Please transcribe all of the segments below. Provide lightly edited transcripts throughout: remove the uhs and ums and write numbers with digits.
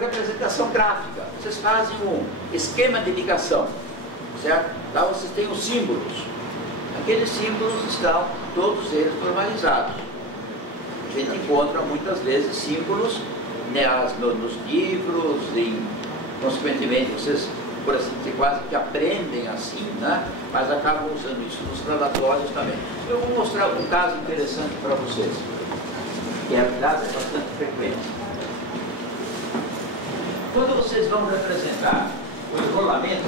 representação gráfica. Vocês fazem um esquema de ligação, certo? Lá vocês têm os símbolos. Aqueles símbolos estão todos eles normalizados. A gente encontra muitas vezes símbolos, né, nos livros, consequentemente vocês, por assim dizer, quase que aprendem assim, né? Mas acabam usando isso nos relatórios também. Eu vou mostrar um caso interessante para vocês, que aliás é bastante frequente. Quando vocês vão representar o enrolamento,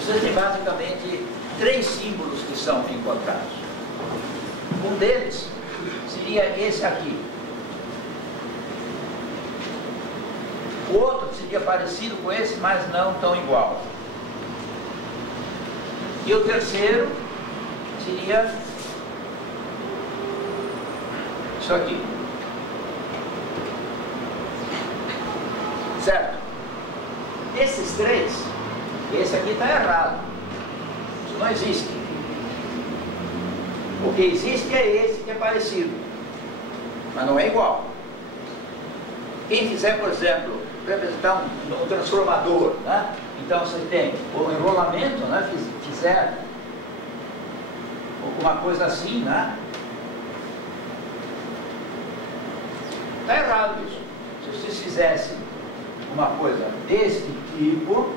vocês têm basicamente 3 símbolos que são encontrados. Um deles seria esse aqui. O outro seria parecido com esse, mas não tão igual. E o terceiro seria isso aqui. Certo? Esses 3, esse aqui está errado. Isso não existe. O que existe é esse que é parecido, mas não é igual. Quem fizer, por exemplo, representar um transformador, né? Então você tem o enrolamento, né? Fizer alguma coisa assim, né? Está errado isso. Se vocês fizessem uma coisa deste tipo,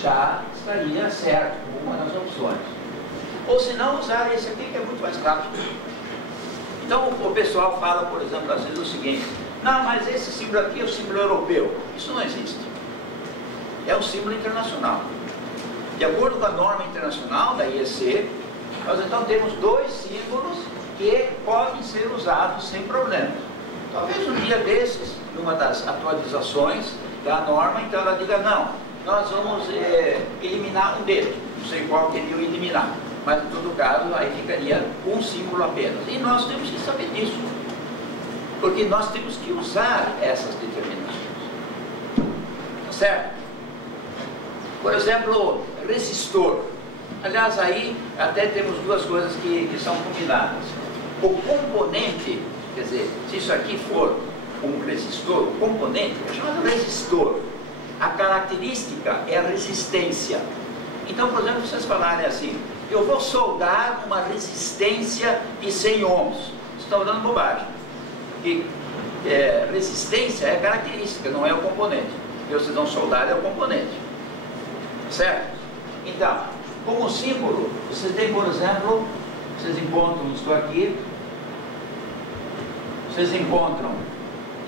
já estaria certo com uma das opções. Ou se não, usar esse aqui que é muito mais rápido. Então o pessoal fala, por exemplo, às vezes o seguinte: não, mas esse símbolo aqui é o símbolo europeu. Isso não existe. É um símbolo internacional. De acordo com a norma internacional da IEC, nós então temos 2 símbolos que podem ser usados sem problemas. Talvez um dia desses, numa das atualizações da norma, então ela diga: não, nós vamos eliminar um dedo. Não sei qual queria eliminar, mas em todo caso aí ficaria um símbolo apenas. E nós temos que saber disso, porque nós temos que usar essas determinações. Tá certo? Por exemplo, resistor. Aliás, aí até temos 2 coisas que são combinadas. O componente, quer dizer, se isso aqui for um resistor, o componente é chamado resistor. A característica é a resistência. Então, por exemplo, vocês falarem assim: eu vou soldar uma resistência de 100 ohms. Vocês estão dando bobagem. Porque resistência é a característica, não é o componente. E vocês vão soldar é o componente. Certo? Então, como símbolo, vocês têm, por exemplo, vocês encontram isto aqui, vocês encontram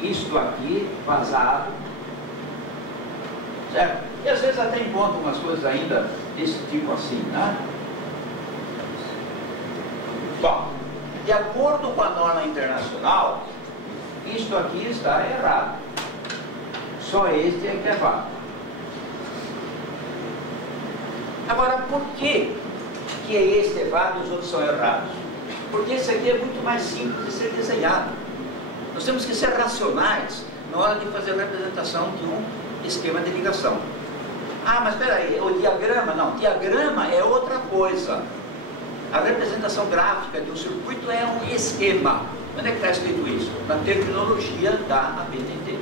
isto aqui vazado, certo? E às vezes até encontram umas coisas ainda desse tipo assim, né? Bom, de acordo com a norma internacional, isto aqui está errado. Só este é que é válido. Agora, por que este é válido e os outros são errados? Porque esse aqui é muito mais simples de ser desenhado. Nós temos que ser racionais na hora de fazer a representação de um esquema de ligação. Ah, mas espera aí, o diagrama? Não, diagrama é outra coisa. A representação gráfica de um circuito é um esquema. Onde é que está escrito isso? Na terminologia da ABNT.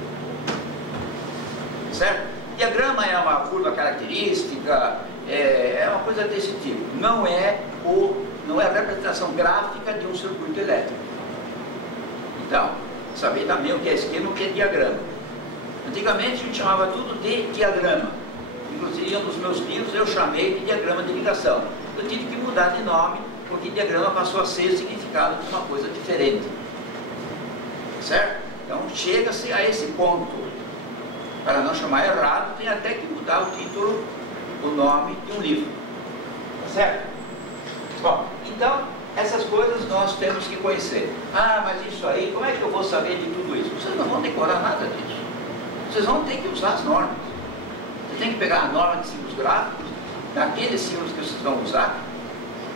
Certo? Diagrama é uma curva característica, é uma coisa desse tipo. Não é a representação gráfica de um circuito elétrico. Então, saber também o que é esquema e o que é diagrama. Antigamente a gente chamava tudo de diagrama. Inclusive, um dos meus livros eu chamei de diagrama de ligação. Eu tive que mudar de nome, porque diagrama passou a ser significado de uma coisa diferente. Certo? Então, chega-se a esse ponto. Para não chamar errado, tem até que mudar o título, o nome de um livro. Certo? Bom, então, essas coisas nós temos que conhecer. Ah, mas isso aí, como é que eu vou saber de tudo isso? Vocês não vão decorar nada disso. Vocês vão ter que usar as normas. Você tem que pegar a norma de símbolos gráficos, daqueles símbolos que vocês vão usar,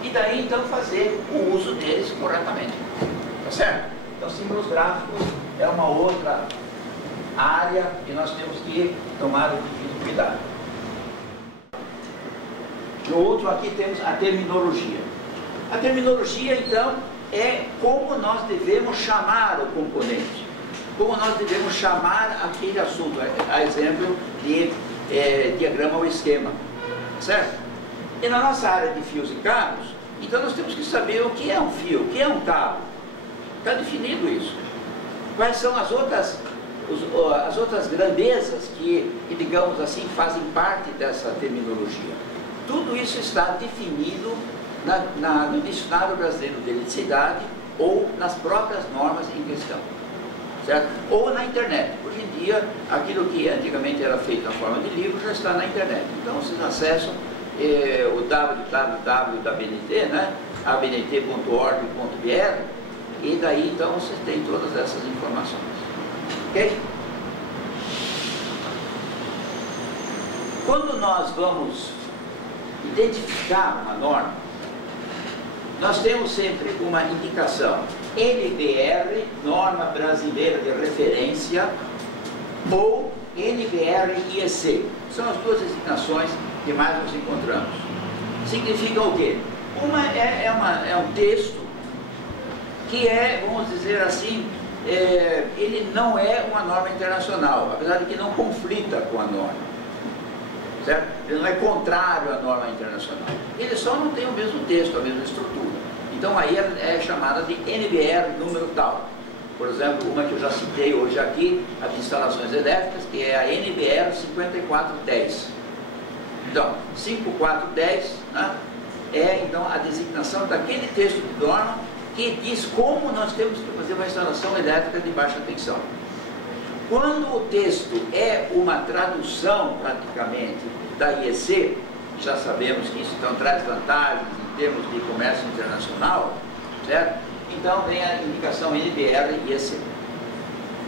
e daí então fazer o uso deles corretamente. Tá certo? Então, símbolos gráficos é uma outra área que nós temos que tomar o devido cuidado. No outro aqui temos a terminologia. A terminologia, então, é como nós devemos chamar o componente. como nós devemos chamar aquele assunto, a exemplo de diagrama ou esquema, certo? E na nossa área de fios e cabos, então nós temos que saber o que é um fio, o que é um cabo. Está definido isso. Quais são as outras grandezas que, digamos assim, fazem parte dessa terminologia. Tudo isso está definido no Dicionário Brasileiro de Eletricidade ou nas próprias normas em questão, certo? Ou na internet. Hoje em dia, aquilo que antigamente era feito na forma de livro já está na internet. Então, vocês acessam o www da ABNT, né? abnt.org.br, e daí, então, vocês têm todas essas informações. Ok? Quando nós vamos identificar uma norma, nós temos sempre uma indicação NBR, Norma Brasileira de Referência, ou NBR-IEC. São as duas designações que mais nos encontramos. Significa o quê? Uma é um texto que vamos dizer assim, ele não é uma norma internacional, apesar de que não conflita com a norma, certo? Ele não é contrário à norma internacional, ele só não tem o mesmo texto, a mesma estrutura. Então aí é chamada de NBR número tal. Por exemplo, uma que eu já citei hoje aqui, a de instalações elétricas, que é a NBR 5410. Então, 5410, né, é então a designação daquele texto de norma que diz como nós temos que fazer uma instalação elétrica de baixa tensão. Quando o texto é uma tradução, praticamente, da IEC, já sabemos que isso então traz vantagens em termos de comércio internacional, certo? Então vem a indicação NBR e IEC.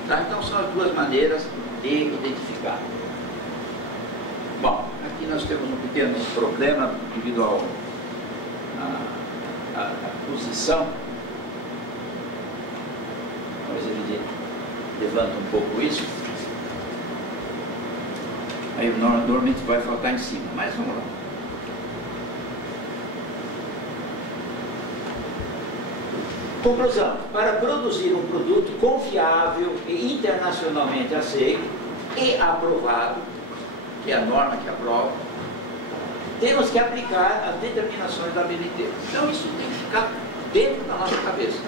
Tá? Então são as duas maneiras de identificar. Bom, aqui nós temos um pequeno problema devido à posição. Talvez ele levanta um pouco isso. Aí normalmente vai faltar em cima, mas vamos lá. Conclusão: para produzir um produto confiável e internacionalmente aceito e aprovado, que é a norma que aprova, temos que aplicar as determinações da ABNT. Então isso tem que ficar dentro da nossa cabeça,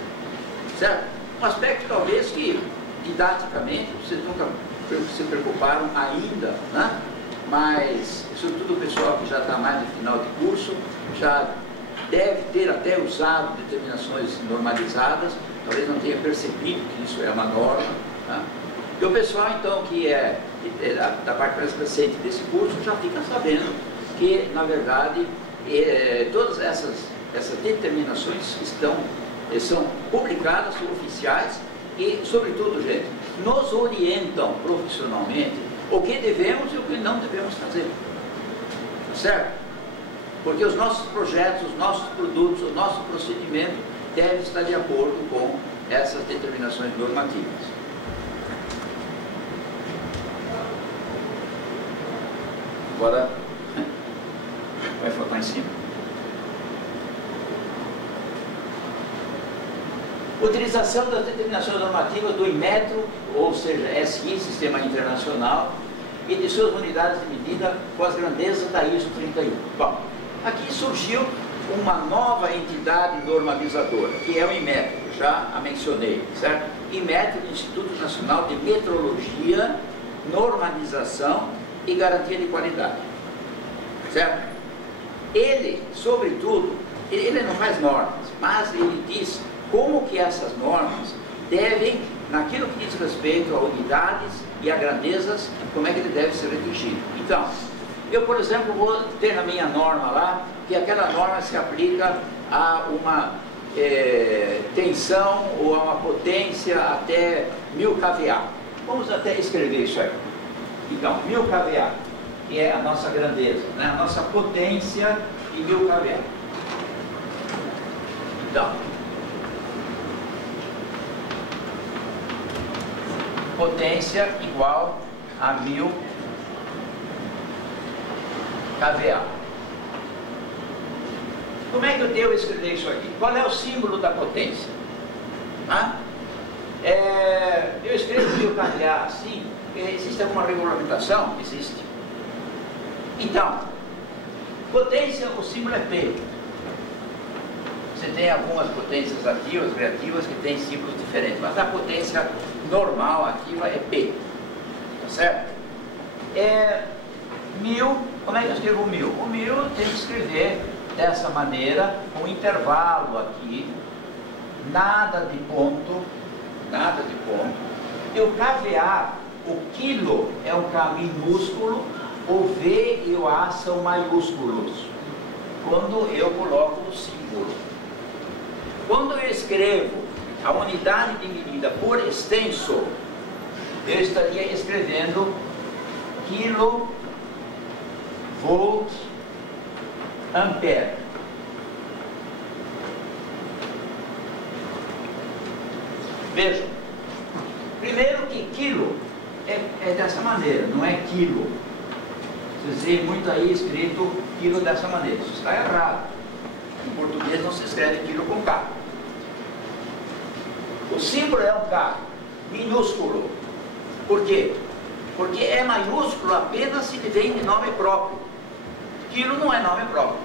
certo? Um aspecto talvez que didaticamente vocês nunca se preocuparam ainda, né? Mas sobretudo o pessoal que já está mais no final de curso já deve ter até usado determinações normalizadas, talvez não tenha percebido que isso é uma norma, tá? E o pessoal então que é da parte mais recente desse curso já fica sabendo que na verdade todas essas determinações são publicadas, são oficiais e sobretudo, gente, nos orientam profissionalmente o que devemos e o que não devemos fazer, certo? Porque os nossos projetos, os nossos produtos, o nosso procedimento deve estar de acordo com essas determinações normativas. Agora vai faltar em cima. Utilização das determinações normativas do Inmetro, ou seja, SI, Sistema Internacional, e de suas unidades de medida com as grandezas da ISO 31. Bom, aqui surgiu uma nova entidade normalizadora, que é o Inmetro, já a mencionei, certo? Inmetro, Instituto Nacional de Metrologia, Normalização e Garantia de Qualidade, certo? Ele, sobretudo, ele não faz normas, mas ele diz como que essas normas devem, naquilo que diz respeito a unidades e a grandezas, como é que ele deve ser redigido. Então, eu, por exemplo, vou ter na minha norma lá, que aquela norma se aplica a uma tensão ou a uma potência até 1000 kVA. Vamos até escrever isso aí. Então, 1000 kVA, que é a nossa grandeza, né? A nossa potência de 1000 kVA. Então, potência igual a 1000 kVA. Como é que eu devo escrever isso aqui? Qual é o símbolo da potência? Ah? Eu escrevo o KVA assim, porque existe alguma regulamentação? Existe. Então, potência, o símbolo é P. Você tem algumas potências ativas, reativas, que têm símbolos diferentes, mas a potência normal ativa é P. Tá certo? 1000, como é que eu escrevo 1000? O 1000 eu tenho que escrever dessa maneira, com um intervalo aqui, nada de ponto, e o KVA, o quilo é um K minúsculo, o V e o A são maiúsculos, quando eu coloco o símbolo. Quando eu escrevo a unidade de medida por extenso, eu estaria escrevendo quilo, volt, ampere. Vejam, primeiro que quilo é dessa maneira, não é quilo. Vocês veem muito aí escrito quilo dessa maneira, isso está errado. Em português não se escreve quilo com K. O símbolo é um K minúsculo. Por quê? Porque é maiúsculo apenas se vem de nome próprio. Quilo não é nome próprio.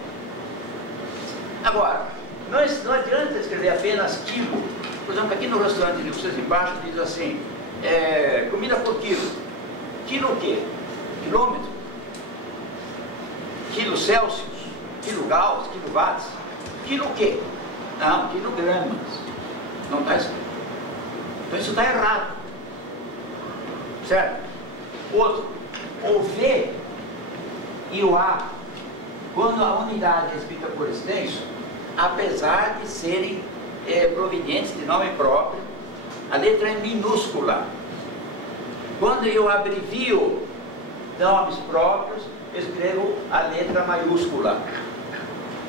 Agora, não adianta escrever apenas quilo. Por exemplo, aqui no restaurante de vocês embaixo diz assim, comida por quilo. Quilo o quê? Quilômetro? Quilo Celsius? Quilo Gauss? Quilo Watts? Quilo o quê? Não, quilogramas. Não está escrito. Então isso está errado. Certo? Outro, o V e o A, quando a unidade é escrita por extenso, apesar de serem provenientes de nome próprio, a letra é minúscula. Quando eu abrevio nomes próprios, eu escrevo a letra maiúscula.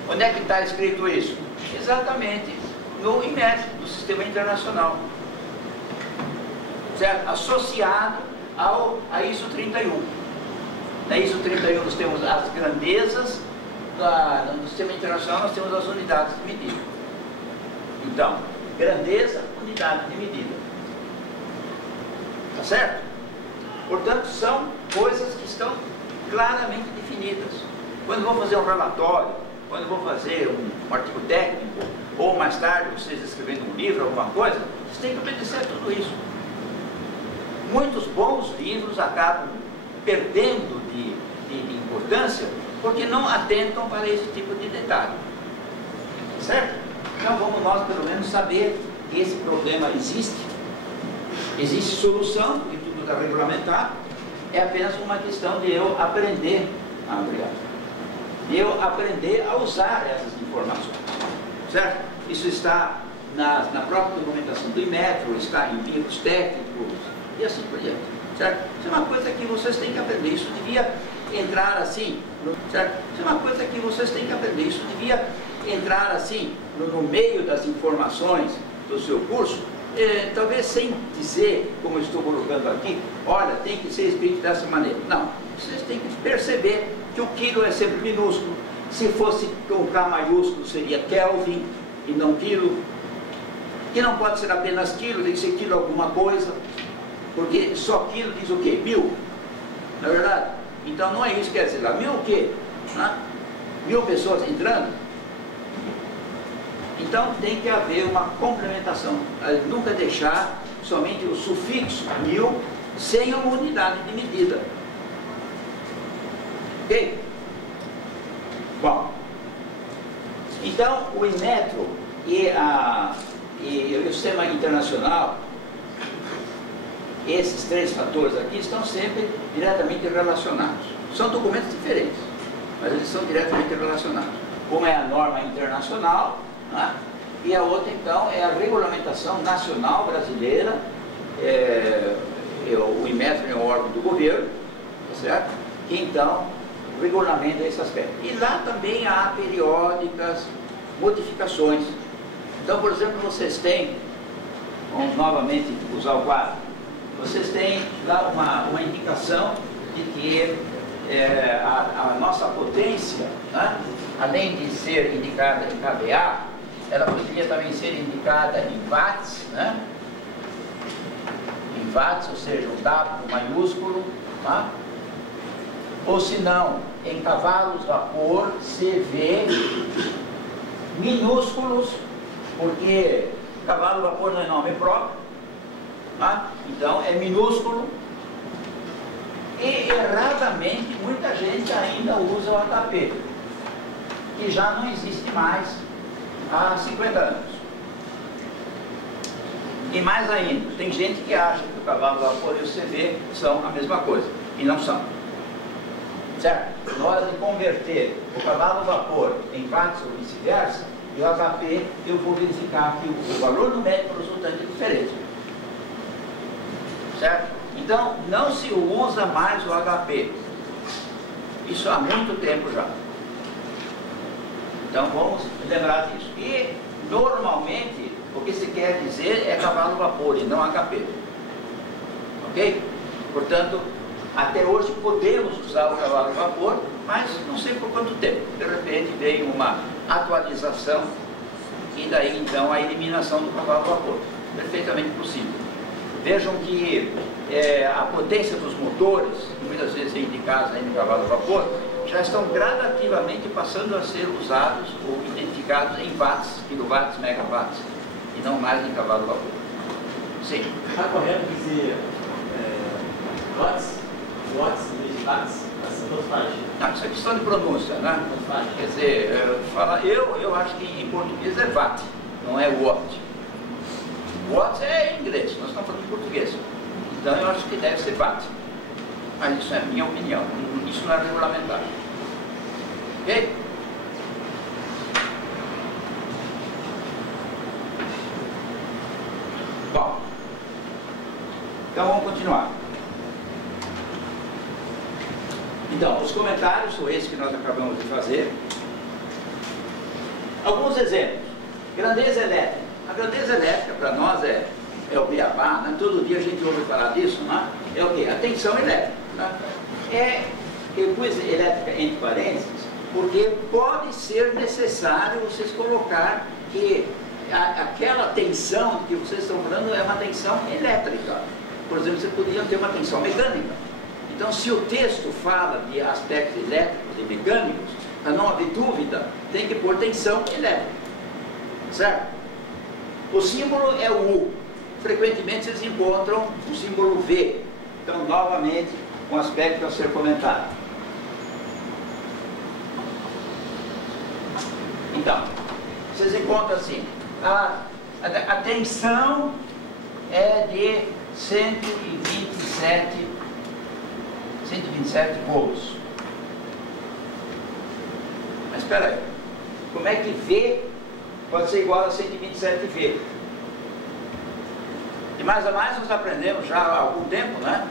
Onde é que está escrito isso? Exatamente no IMET, do Sistema Internacional. Certo? Associado a ISO 31. Na ISO 31 nós temos as grandezas, no Sistema Internacional nós temos as unidades de medida. Então, grandeza, unidade de medida. Tá certo? Portanto, são coisas que estão claramente definidas. Quando eu vou fazer um relatório, quando eu vou fazer um artigo técnico, ou mais tarde vocês escrevendo um livro, alguma coisa, vocês têm que obedecer a tudo isso. Muitos bons livros acabam perdendo de importância porque não atentam para esse tipo de detalhe. Certo? Então vamos nós pelo menos saber que esse problema existe. Existe solução, porque tudo está regulamentado. É apenas uma questão de eu aprender. De eu aprender a usar essas informações. Certo? Isso está na própria documentação do Inmetro, está em livros técnicos e assim por diante. Certo? Isso é uma coisa que vocês têm que aprender. Isso devia entrar assim, certo? Isso é uma coisa que vocês têm que aprender. Isso devia entrar assim no meio das informações do seu curso, talvez sem dizer, como eu estou colocando aqui, olha, tem que ser escrito dessa maneira. Não, vocês têm que perceber que o quilo é sempre minúsculo. Se fosse com K maiúsculo seria Kelvin e não quilo. Que não pode ser apenas quilo, tem que ser quilo alguma coisa, porque só quilo diz o quê? 1000, não é verdade? Então não é isso que quer dizer lá. 1000 o quê? 1000 pessoas entrando? Então tem que haver uma complementação. Nunca deixar somente o sufixo 1000 sem uma unidade de medida. Ok? Bom, então o Inmetro e o Sistema Internacional, esses três fatores aqui estão sempre diretamente relacionados. São documentos diferentes, mas eles são diretamente relacionados. Uma é a norma internacional, né? E a outra então é a regulamentação nacional brasileira. O Inmetro é um órgão do governo, certo? Que então regulamenta esse aspecto. E lá também há periódicas modificações. Então, por exemplo, vocês têm, vamos novamente usar o quadro, vocês têm lá uma indicação de que a nossa potência, né, além de ser indicada em kVA, ela poderia também ser indicada em watts, né? watts, ou seja, o W maiúsculo, tá? Ou se não, em cavalos vapor, CV minúsculos, porque cavalo vapor não é nome próprio, tá? Então é minúsculo. E erradamente muita gente ainda usa o HP, que já não existe mais há 50 anos. E mais ainda, tem gente que acha que o cavalo vapor e o CV são a mesma coisa, e não são. Certo? Na hora de converter o cavalo vapor em watts ou vice-versa, e o HP, eu vou verificar que o valor numérico resultante é diferente. Certo? Então, não se usa mais o HP. Isso há muito tempo já. Então, vamos lembrar disso. E, normalmente, o que se quer dizer é cavalo vapor e não HP. Ok? Portanto, até hoje podemos usar o cavalo vapor, mas não sei por quanto tempo. De repente veio uma atualização e daí então a eliminação do cavalo vapor. Perfeitamente possível. Vejam que a potência dos motores, que muitas vezes é indicada no cavalo vapor, já estão gradativamente passando a ser usados ou identificados em watts, quilowatts, megawatts, e não mais em cavalo vapor. Sim. Está correto dizer watts em vez de watts? Assim, tanto faz. Não, isso é questão de pronúncia, né? Tanto faz. Quer dizer, eu acho que em português é watt, não é watt. Watt é em inglês, nós estamos falando em português. Então eu acho que deve ser watt. Mas isso é a minha opinião, isso não é regulamentar. Ok? Bom, então vamos continuar. Então, os comentários são esses que nós acabamos de fazer. Alguns exemplos. Grandeza elétrica. A grandeza elétrica para nós é o beabá, né? Todo dia a gente ouve falar disso, né? É o quê? A tensão elétrica. Né? Eu pus elétrica entre parênteses, porque pode ser necessário vocês colocar que aquela tensão que vocês estão falando é uma tensão elétrica. Por exemplo, você poderia ter uma tensão mecânica. Então, se o texto fala de aspectos elétricos e mecânicos, para não haver dúvida, tem que pôr tensão elétrica. Certo? O símbolo é o U. Frequentemente vocês encontram o símbolo V. Então, novamente, um aspecto a ser comentado. Então, vocês encontram assim, a tensão é de 127 volts. Mas espera aí, como é que V pode ser igual a 127V? De mais a mais nós aprendemos já há algum tempo, né?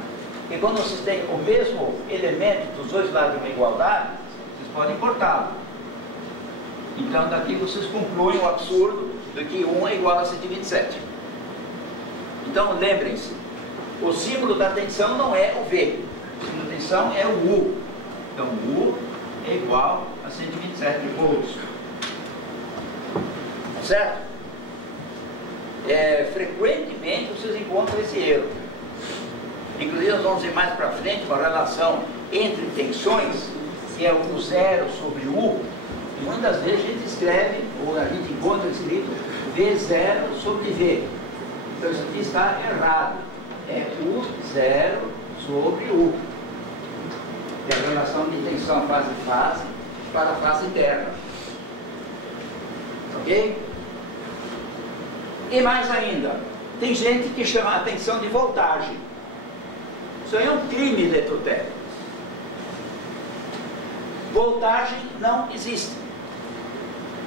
Que quando vocês têm o mesmo elemento dos dois lados de uma igualdade, vocês podem cortá-lo. Então daqui vocês concluem o absurdo de que 1 é igual a 127. Então lembrem-se, o símbolo da tensão não é o V, o símbolo da tensão é o U. Então U é igual a 127 volts. Certo? Frequentemente vocês encontram esse erro. Inclusive nós vamos ver mais para frente uma relação entre tensões, que é o zero sobre U, e muitas vezes a gente escreve, ou a gente encontra escrito V0 sobre V. Então isso aqui está errado. É U0 sobre U. É a relação de tensão fase-fase para a fase interna. Ok? E mais ainda, tem gente que chama a atenção de voltagem. Isso aí é um crime eletrotécnico. Voltagem não existe.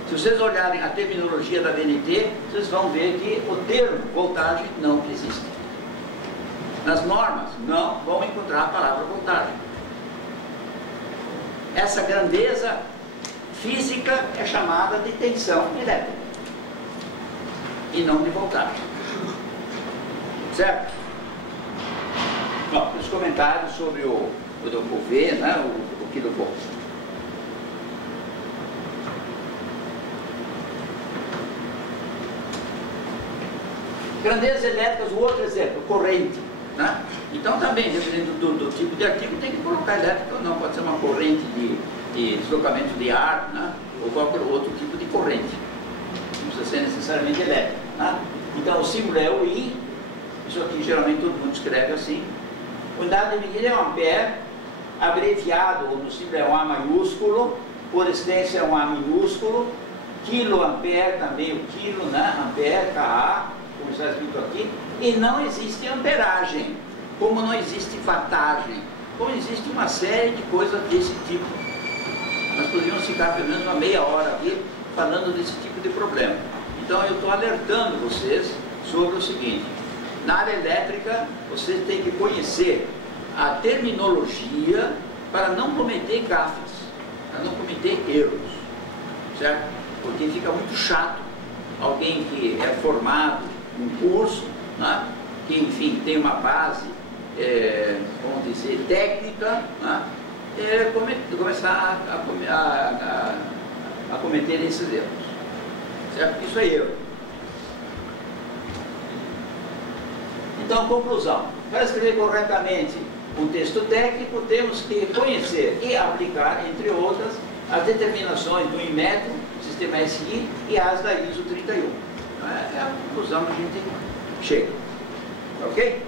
Se vocês olharem a terminologia da VNT, vocês vão ver que o termo voltagem não existe. Nas normas não vão encontrar a palavra voltagem. Essa grandeza física é chamada de tensão elétrica e não de voltagem. Certo? Bom, os comentários sobre o V, né, o kilovolt. Grandezas elétricas, o outro exemplo, corrente. né? Então também, dependendo do tipo de artigo, tem que colocar elétrica ou não, pode ser uma corrente de deslocamento de ar, né? Ou qualquer outro tipo de corrente, não precisa ser necessariamente elétrica, né? Então o símbolo é o I, isso aqui geralmente todo mundo escreve assim. Unidade de medida é um ampere, abreviado no símbolo é um A maiúsculo, por extenso é um A minúsculo, quiloampere também, o quilo, né? Ampere, KA, como está escrito aqui, e não existe amperagem, como não existe wattagem, como existe uma série de coisas desse tipo. Nós poderíamos ficar pelo menos uma meia hora aqui falando desse tipo de problema. Então eu estou alertando vocês sobre o seguinte: na área elétrica vocês têm que conhecer a terminologia para não cometer gafes, para não cometer erros, certo? Porque fica muito chato alguém que é formado num curso, né? Que enfim tem uma base, vamos dizer, técnica, né? Começar a cometer esses erros, certo? Isso é erro. Então, conclusão: para escrever corretamente um texto técnico, temos que conhecer e aplicar, entre outras, as determinações do Inmetro, sistema SI e as da ISO 31. É a conclusão que a gente chega. Ok?